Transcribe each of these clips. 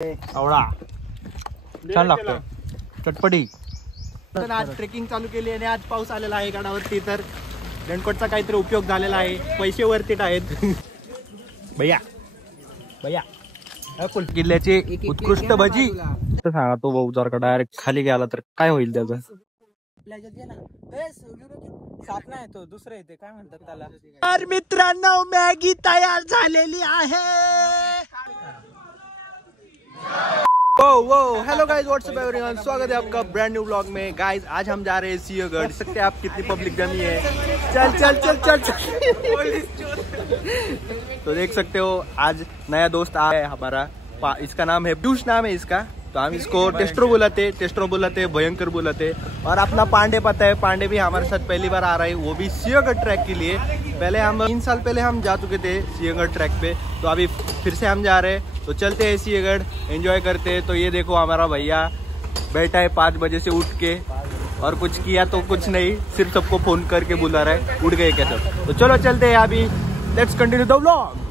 आवळा छान लागतो, चटपटी. आज ट्रेकिंग चालू केली आणि आज पाऊस आलेला आहे गडावरती, तर रेनकोटचा काहीतरी उपयोग झालेला आहे. पैसे वरती आहेत. भैया भैया किल्ल्याची उत्कृष्ट भजी सांगा. तो भाऊ जर का डायरेक्ट खाली गेला तर काय होईल त्याचं? साप नाही तो दुसरं येते, काय म्हणतात त्याला? तर मित्रांनो, मॅगी तयार झालेली आहे. हेलो गाइस, व्हाट्सअप एवरीवन, स्वागत है आपका ब्रांड न्यू व्लॉग में. गाइस आज हम जा रहे हैं सिंहगढ़. सकते हैं आप कितनी पब्लिक जमी है. चल चल चल चल, चल. तो देख सकते हो आज नया दोस्त आया है हमारा. इसका नाम है पीयूष, नाम है इसका. तो हम इसको टेस्ट्रो बुलाते, भयंकर बुलाते. और अपना पांडे पता है, पांडे भी हमारे साथ पहली बार आ रहा है, वो भी सिंहगढ़ ट्रैक के लिए. पहले हम 3 साल पहले हम जा चुके थे सिंहगढ़ ट्रैक पे, तो अभी फिर से हम जा रहे हैं. तो चलते हैं सिंहगढ़, एंजॉय करते हैं. तो ये देखो हमारा भैया बैठा है 5 बजे से उठ के, और कुछ किया तो कुछ नहीं, सिर्फ सबको फोन करके बुला रहा है. उठ गए क्या सब? तो चलो चलते हैं अभी. Let's continue the vlog.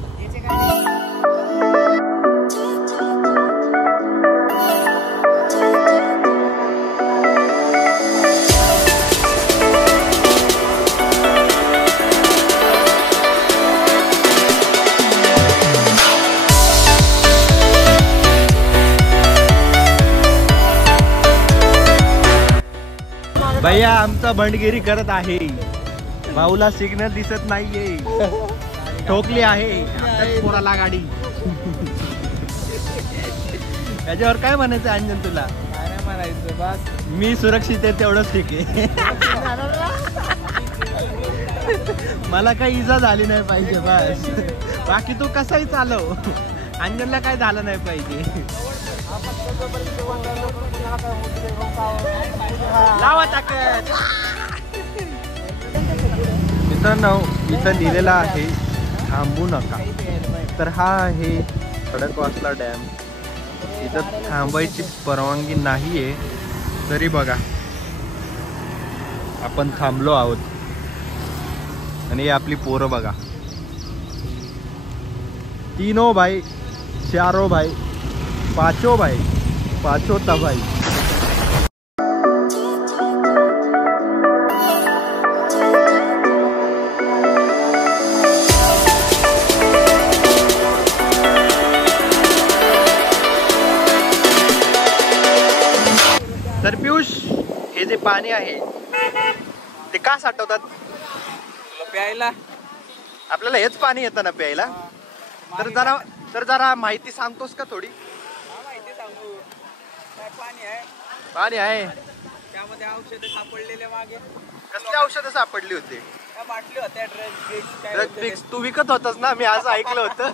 भैया आमचा बंडगिरी करत आहे. भाऊला सिग्नल दिसत नाहीये, ठोकली आहे आताच पोराला गाडी. त्याच्यावर काय म्हणायचं अंजन तुला? काय नाही म्हणायचं, बस मी सुरक्षित आहे तेवढंच ठीक आहे. मला काही इजा झाली नाही पाहिजे बस. बाकी तू कसाही चालव, अंजनला काय झालं नाही पाहिजे. लावा टाकत. मित्रांनो, इथं लिहिलेलं आहे थांबू नका. तर हा आहे खडकवासला डॅम. इथं थांबायची परवानगी नाहीये, तरी बघा आपण थांबलो आहोत. आणि आपली पोरं बघा, 3 भाई, 4 भाई, 5 भाई, 5 तबाई. तर पियुष, हे जे पाणी आहे ते का साठवतात? प्यायला. आपल्याला हेच पाणी येतं ना प्यायला. तर जरा माहिती सांगतोस का थोडी? माहिती सांगू. काय पाणी आहे त्यामध्ये औषधं सापडलेले मागे. कसली औषधं सापडली होती? बाटली होत्या ड्रग ब्रिक्स. तू विकत होतास ना, मी आज ऐकलं होतं.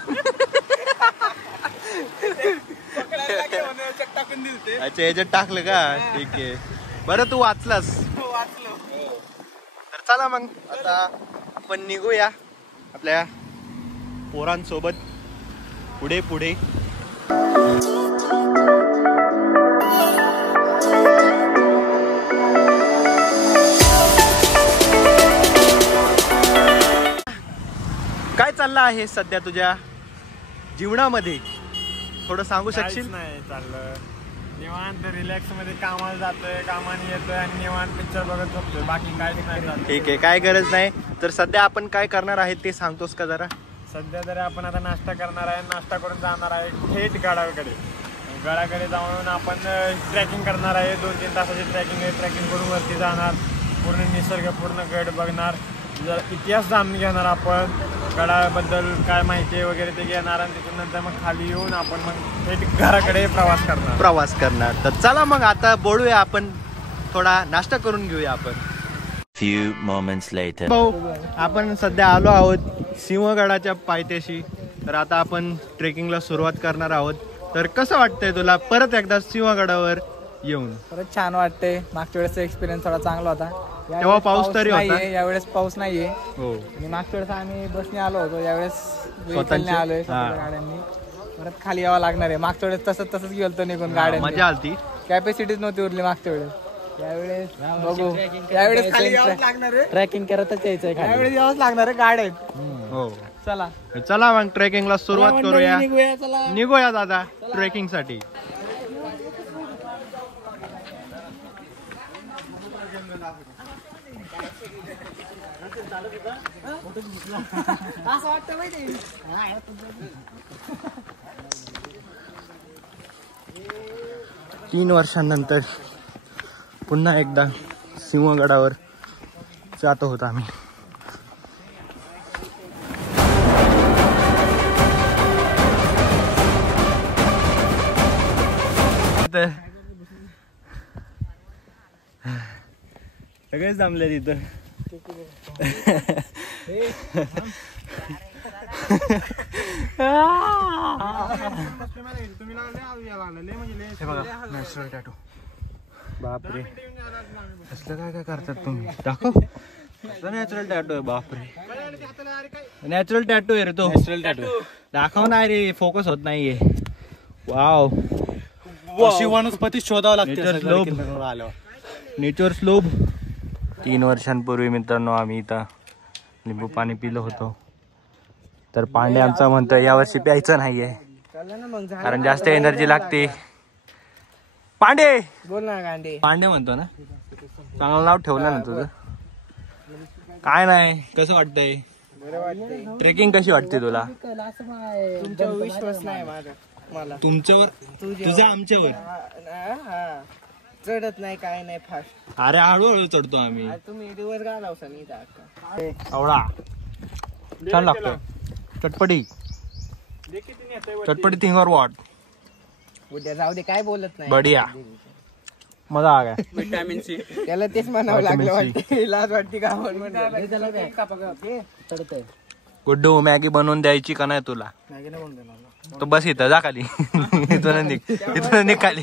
अच्छा, याच्यात टाकलं का? ठीक आहे, बरं तू वाचलास. वाचलो. तर चला मग आता आपण निघूया आपल्या पोरांसोबत पुढे पुढे. काय चाललं आहे सध्या तुझ्या जीवनामध्ये? थोडं सांगू शकशील? नाही चाललं, निवांत रिलॅक्स मध्ये कामाला जातोय, कामाने येतोय आणि निवांत पिक्चर बघत झोपतोय. बाकी काहीच नाही. ठीक आहे, काय गरज नाही. तर सध्या आपण काय करणार आहे ते सांगतोस का जरा? सध्या तरी आपण आता नाश्ता करणार आहे. नाश्ता करून जाणार आहे थेट गडाकडे जाऊन आपण ट्रॅकिंग करणार आहे. 2-3 तासाची ट्रॅकिंग आहे. ट्रॅकिंग करून वरती जाणार, पूर्ण निसर्ग, पूर्ण गड बघणार. जर इतिहास जाणून घेणार आपण, गडाबद्दल काय माहिती आहे वगैरे ते घेणार. आणि तिथून नंतर मग खाली येऊन आपण मग थेट घराकडे प्रवास करणार. तर चला मग आता बोलूया, आपण थोडा नाश्ता करून घेऊया आपण. Few moments later. भाऊ, आपण सध्या आलो आहोत सिंहगडाच्या पायथ्याशी. तर आता आपण ट्रेकिंगला सुरुवात करणार आहोत. तर कसं वाटतंय तुला परत एकदा सिंहगडावर येऊन? परत छान वाटतंय. मागच्या वेळेसचा एक्सपिरियन्स थोडा चांगला होता. तेव्हा पाऊस तरी होता, यावेळेस पाऊस नाहीये. हो. आणि मागच्या वेळेस आम्ही बसने आलो होतो, यावेळेस स्वतःच्या आलोय गाड्यांनी. परत खाली यावं लागणार आहे. मागच्या वेळेस तसंच गेलतो निघून गाड्यांनी. मजा आलती. कॅपॅसिटीच नव्हती उरली मागच्या वेळेस. यावेळेस बघू, यावेळेस खाली यावंच लागणार आहे. ट्रॅकिंग करतच यायचंय, यावेळेस यावंच लागणार आहे गाड्यात. हो. चला चला मग ट्रेकिंगला सुरुवात करूया. निघूया दादा ट्रेकिंग साठी. असं वाटतं माहिती 3 वर्षांनंतर पुन्हा एकदा सिंहगडावर जात आहोत आम्ही. सगळेच जमले तिथं. Natural tattoo. बापरे असलं काय काय करतात तुम्ही. दाखव. नॅचरल टॅटू आहे. बापरे नॅचरल टॅटू आहे रे तो. नॅचरल टॅटू दाखव नाही रे. फोकस होत नाहीये. वाव. अशी वनस्पती शोधावं लागते. Nature slope. 3 वर्षांपूर्वी मित्रांनो आम्ही इथं लिंबू पाणी पिलं होतो. तर पांडे आमचा म्हणतोय यावर्षी प्यायचं नाहीये कारण जास्त एनर्जी लागते. पांडे बोल ना गांडे. पांडे म्हणतो ना. चांगलं नाव ठेवलं ना तुझं. काय नाही कसं वाटतंय. ट्रेकिंग कशी वाटते तुला. तुमच्यावर विश्वास नाही माझा. मला तुमच्यावर तुझ्या आमच्यावर चढत नाही काय नाही फास्ट. अरे हळूहळू चढतो आम्ही. तुम्ही दिवस घालवसा नाही. आवडा छान लागतो. चटपटी चटपटी थिंगर वॉट. उद्या जाऊ दे काय बोलत नाही. बढिया मजा आ गया. विटॅमिन सी त्याला तेच म्हणावं लागलं वाटते. लाज वाटते का गुड्डू मॅगी बनवून द्यायची का नाही तुला. तो बस इथं जा खाली. इथून निघ. इथून निघ खाली.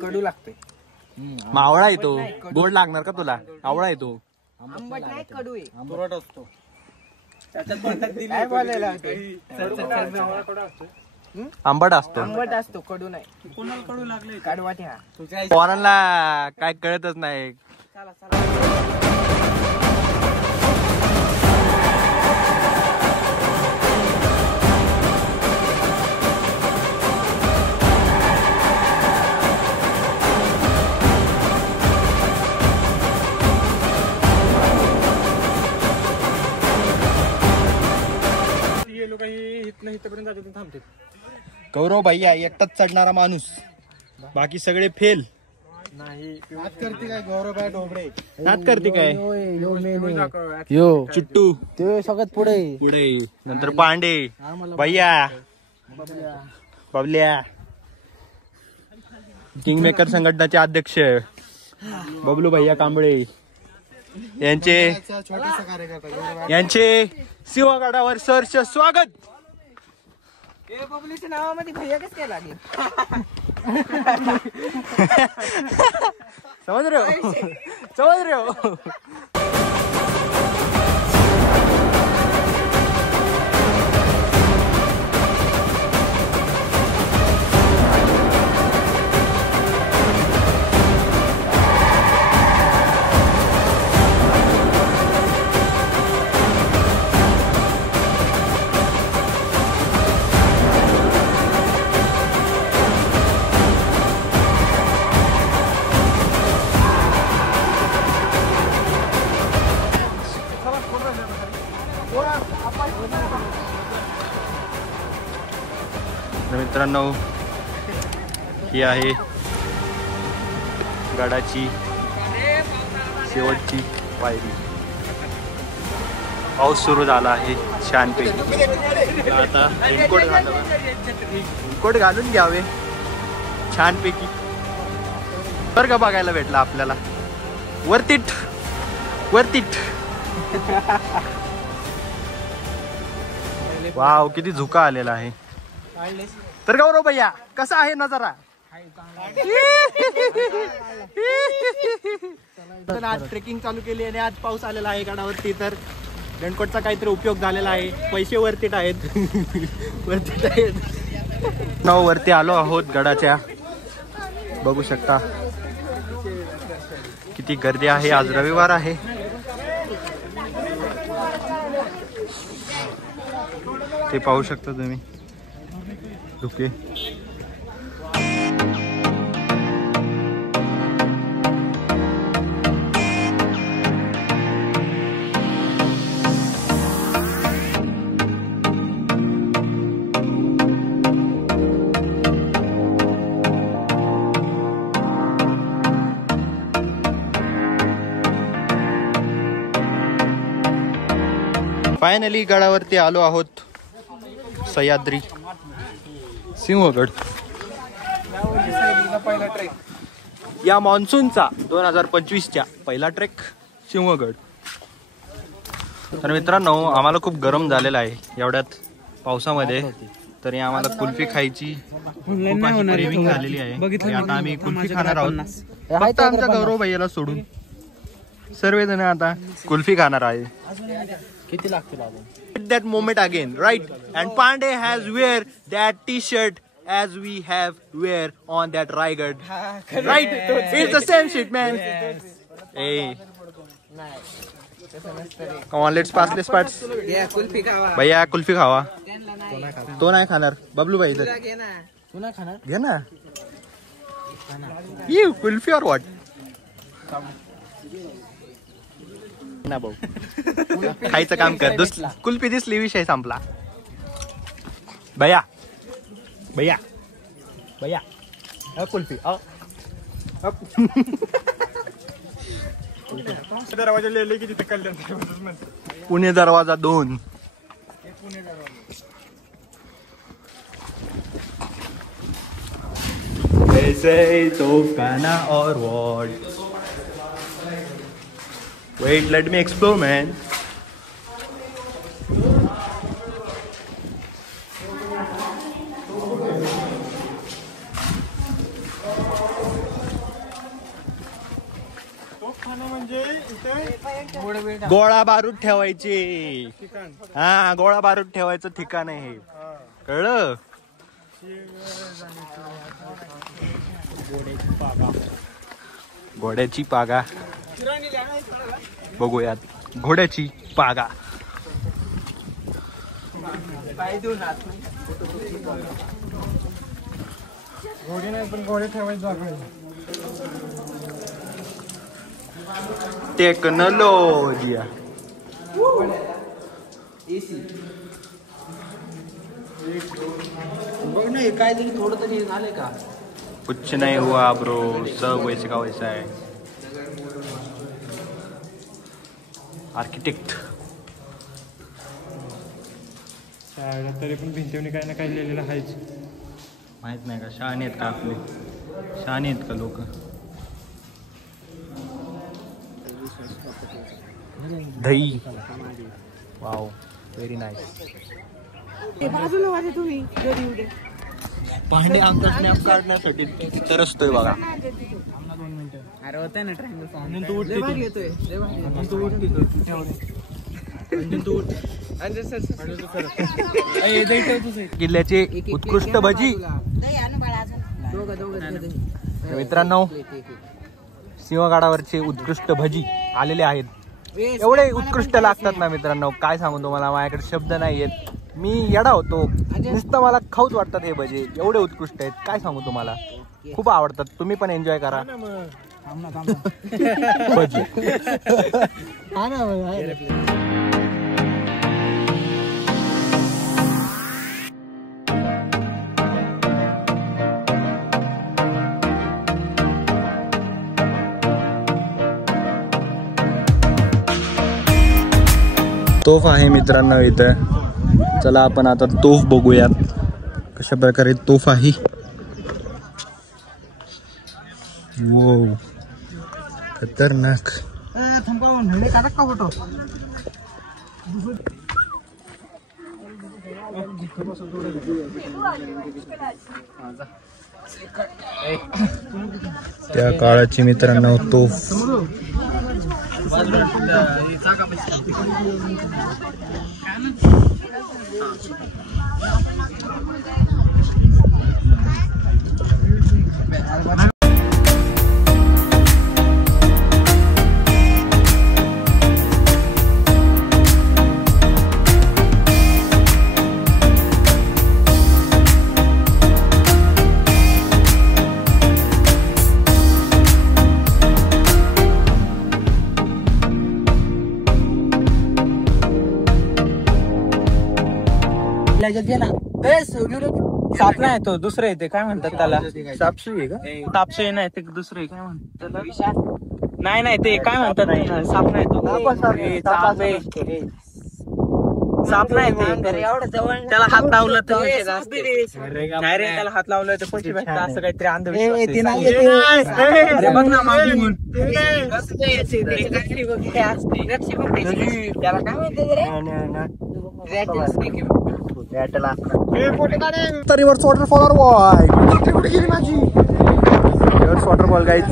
कडू लागते. आवळा येतो. गोड लागणार का तुला. आवळा येतो. आंबट नाही कडू आहे. तुरट असतो. काय बोलायला आंबट असतो. आंबट असतो कडू नाही. कोणाला कडू लागले कडवा ठ्या. पोरांना काय कळतच नाही. गौरव भैया एकटाच चढणारा माणूस. बाकी सगळे फेल. नाच करते काय गौरव भाई ढोबळे. नाच करते काय. यो चिट्टू ते सगळ्यात पुढे पुढे. नंतर पांडे भैया बबल्या. किंगमेकर संघटनाचे अध्यक्ष बबलू भैया कांबळे यांचे सिंहगडावर सहर्ष स्वागत. बबलीच्या नावामध्ये भैया कसं काय लागेल. समझ रहे हो. मित्रांनो ही आहे गडाची शेवटची पायरी. पाऊस सुरू झाला आहे छानपैकी. आता रेनकोट घालून घ्यावे छानपैकी. स्वर्ग बघायला भेटला आपल्याला. वरतीट वाव किती झुका आलेला आहे. तर गौरव भैया कसा आहे नजारा. आज ट्रेकिंग चालू केली आणि आज पाऊस आलेला आहे गडावरती. तर रेनकोटचा काहीतरी उपयोग झालेला आहे. पैसे वरतीट आहेत. वरती आलो आहोत गडाच्या. बघू शकता किती गर्दी आहे. आज रविवार आहे. ते पाहू शकता तुम्ही धुके. फायनली गडावरती आलो आहोत. सह्याद्री सिंहगड या मान्सूनचा 2025च्या पहिला ट्रेक सिंहगड. तर मित्रांनो आम्हाला खूप गरम झालेला आहे एवढ्यात पावसामध्ये. तरी आम्हाला कुल्फी खायची खूप अशी क्रेविंग झालेली आहे. आता आम्ही कुल्फी खाणार आहोत फक्त आमच्या गौरव भैयाला सोडून. सर्वजण आता कुल्फी खाणार आहे. किती लागतील that moment again, right? And Pandey has wear that t-shirt as we have wear on that Raigad, right? It's the same shit, man. Hey, come on, let's pass this part. Kulfi खावा भैया कुल्फी खावा. तो नाही खाणार. बबलू भाई इधर तू नाही खाणार घे ना. You kulfi or what? ना भाऊ खायचं काम कर. कुल्फी दिसली विषय संपला. भैया भैया भैया कुल्फी दरवाजा लिहिले की तिथे कल्याण पुणे दरवाजा 2. ऐसे तोफखाना और ward. Wait, let me explore, man. गोळा बारूद ठेवायचे. हा गोळा बारूद ठेवायचं ठिकाण आहे हे. कळलं? घोड्याची पागा बघूयात. घोड्याची पागा. घोडे नाही पण घोडे ठेवायची जागा आहे. टेक्नोलॉजिया बघ नाही काय तरी थोडं तरी झालंय का. कुछ नहीं हुआ ब्रो, सब वैसे का वैसा है. आर्किटेक्ट तरी पण भिंतीवनी काही ना काही लिहिलेलं आहेच. माहित नाही का शहाणे आहेत का आपले. शहाणे आहेत का लोक. दही वाव व्हेरी नाईस. पाहणे आमचा स्नॅप काढण्यासाठी तरसतोय बघा. अरे होतंय ना ट्रायंगल किल्ल्याचे उत्कृष्ट भजी. मित्रांनो सिंहगडावरचे उत्कृष्ट भजी आलेले आहेत. एवढे उत्कृष्ट लागतात ना मित्रांनो काय सांगू तुम्हाला. माझ्याकडे शब्द नाही आहेत. मी येडा होतो नुसतं मला खाऊच वाटतात हे भजी. एवढे उत्कृष्ट आहेत काय सांगू तुम्हाला. खूप आवडतात. तुम्ही पण एन्जॉय करा भजी. तोफ आहे मित्रांनो इथं. चला आपण आता तोफ बघूयात कशा प्रकारे तोफ आहे. वो खतरनाक. त्या काळाची मित्रांनो तोफ. काय. याच्यात घे ना. साप नाही तो दुसरं आहे ते काय म्हणतात त्याला. सापशी आहे का? तापसे नाही ते दुसरं आहे काय म्हणतात त्याला. नाही ते काय म्हणतात साप नाही तो. साप नाही ते. त्याला हात लावलं तर नाही रे, त्याला हात लावलं तर पैसे भेटतात असं काहीतरी अंधविश्वास. बघ ना मागून त्याला काय म्हणते रिवर्स वॉटरफॉल बॉय, कुठे गेली माझी रिवर्स वॉटरफॉल गाइस.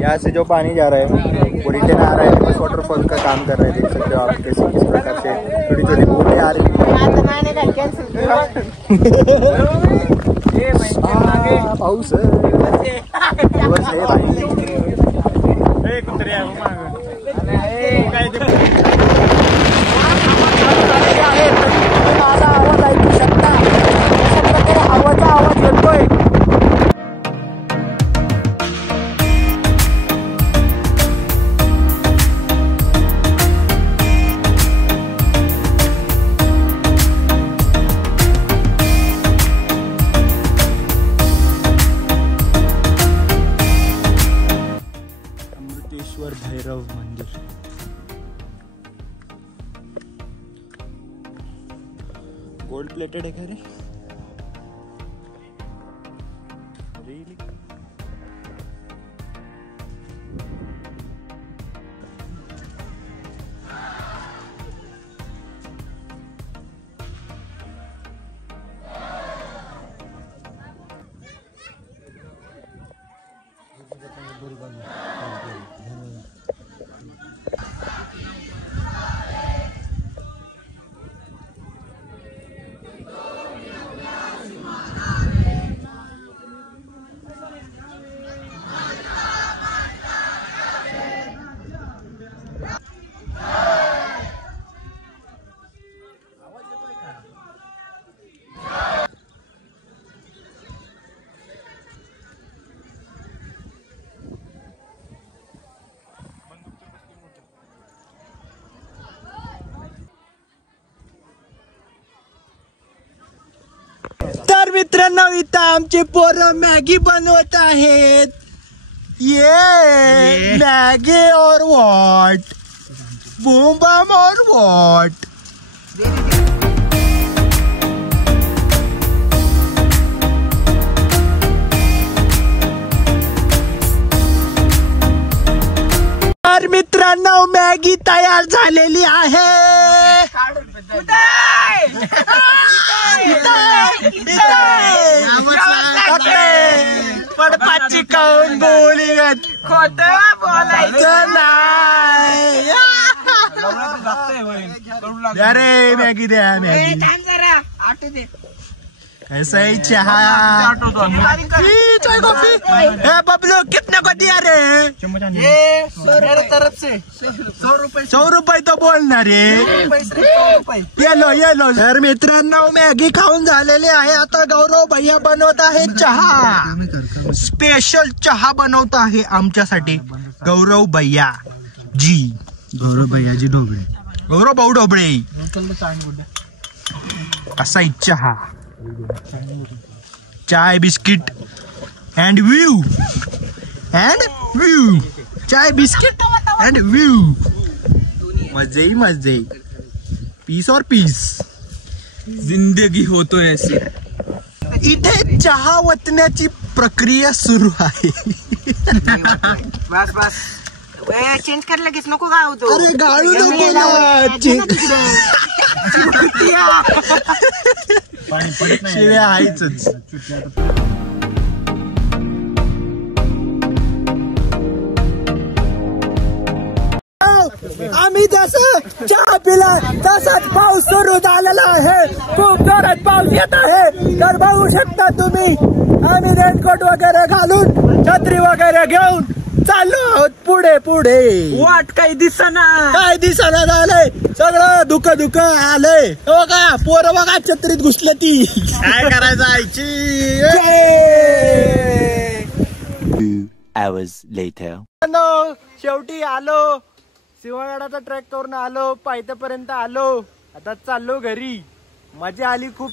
यहाँ से जो पानी जा रहा है वो रिटर्न आ रहा है, रिवर्स वॉटरफॉल का काम कर रहे हैं. देख सकते हो आप कैसे किस प्रकार से छोटी छोटी बोटें आ रही है. पाऊस है रिवर्स है भाई. आवाज ऐकू शकता अशा प्रकारे आवाज येतोय. अमृतेश्वर भैरव मंदिर. गोल्ड प्लेटेड है क्या रे? रियली? तर मित्रांनो इथं आमचे पोरं मॅगी बनवत आहेत. ये मॅगी और व्हॉट, बूम बम और व्हॉट. तर मित्रांनो मॅगी तयार झालेली आहे. पडपाची काऊन बोली खोट बोलायचं नाही. अरे मॅगी द्या मॅगी. ऐसा ही चहा चाय कॉफी. बबलू कितने को दिया रे? मेरे तरफ से 100 रुपये तो बोलना रे. ये लो. तर मित्रांनो मॅगी खाऊन झालेली आहे. आता गौरव भैया बनवत आहे चहा. स्पेशल चहा बनवत आहे आमच्यासाठी गौरव भैया जी. गौरव भैयाजी ढोबळे, गौरव भाऊ ढोबळे. कसा चहा, चाय बिस्किट अँड व्यू चाय बिस्किट अँड व्यू. मजे पीस और पीस जिंदगी होतोय अशी. इथे चहा वतण्याची प्रक्रिया सुरू आहे. बस चेंज कर लगेच नको गाळू तो. अरे गाळू नको ना. शिव्या आहेच. आम्ही जसं चहा पिला तसाच पाऊस सुरू झालेला आहे. खूप जोरात पाऊस येत आहे. तर बघू शकता तुम्ही आम्ही रेनकोट वगैरे घालून छत्री वगैरे घेऊन चाललो आहोत पुढे. वाट काही दिसना झालंय. सगळं दुःख आलंय. बघा पोरं बघा छत्रीत घुसलं ती. काय करायचं आईची. 2 hours later. शेवटी आलो. सिंहगडाचा ट्रॅक करून आलो. पायथ्यापर्यंत आलो. आता चाललो घरी. मजा आली खूप.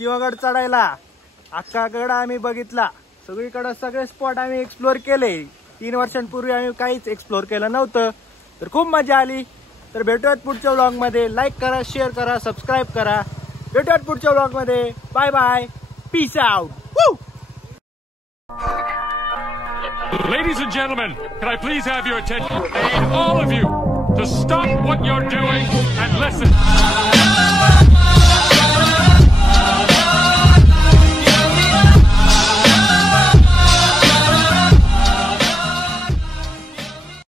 सिंहगड चढायला. अख्खा गड आम्ही बघितला, सगळीकडे सगळे स्पॉट आम्ही एक्सप्लोर केले. 3 वर्षांपूर्वी आम्ही काहीच एक्सप्लोर केलं नव्हतं, तर खूप मजा आली. तर भेटूयात पुढच्या व्लॉग मध्ये. लाईक करा, शेअर करा, सबस्क्राईब करा. भेटूयात पुढच्या व्लॉग मध्ये. Bye bye, peace out. Ladies and gentlemen, can I please have your attention? I need all of you to stop what you're doing and listen.